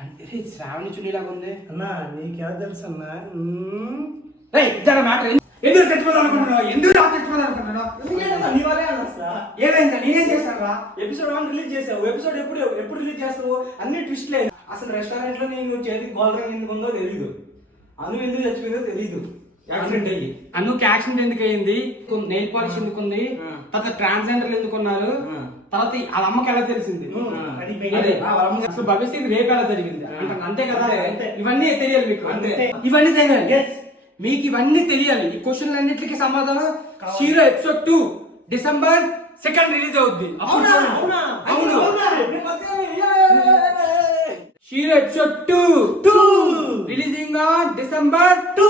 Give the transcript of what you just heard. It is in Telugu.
అంటే శ్రావణి చున్నీలాగా ఉంది అన్నా. నీకే తెలుసు అన్నా. మ్యాటర్ ఎందుకు చచ్చిపోదాం అనుకుంటున్నావు? ఎందుకు చచ్చిపోదాం అనుకుంటున్నావు? నీ వల్లే అన్నా. ఏదైందా? నేనేం చేశాను రా? ఎపిసోడ్ 1 రిలీజ్ చేసావు. ఎపిసోడ్ ఎప్పుడు రిలీజ్ చేస్తావు? అన్ని ట్విస్ట్లే. అసలు రెస్టారెంట్ లో నేను చేతి గోల్డెన్ ఎందుకు ఉందో తెలీదు. అను ఎందుకు చచ్చిపోయిందో తెలీదు. యాక్సిడెంట్ అయ్యి అన్నుకి యాక్సిడెంట్ ఎందుకు అయింది? నెయిల్ పాలిష్ ఎందుకుంది? తర్వాత ట్రాన్స్జెండర్లు ఎందుకున్నారు? తర్వాత వాళ్ళ అమ్మకి ఎలా తెలిసింది? అసలు భవిష్యత్తు రేపు ఎలా జరిగింది అంతే కదా? ఇవన్నీ తెలియాలి మీకు. ఇవన్నీ తెలియాలి మీకు. ఇవన్నీ తెలియాలి. ఈ క్వశ్చన్ అన్నిటికీ సమాధానం షీరో ఎపిసోడ్ 2 డిసెంబర్ 2 రిలీజ్ అవుద్ది. అవును. Shero episode 2 releasing on December 2.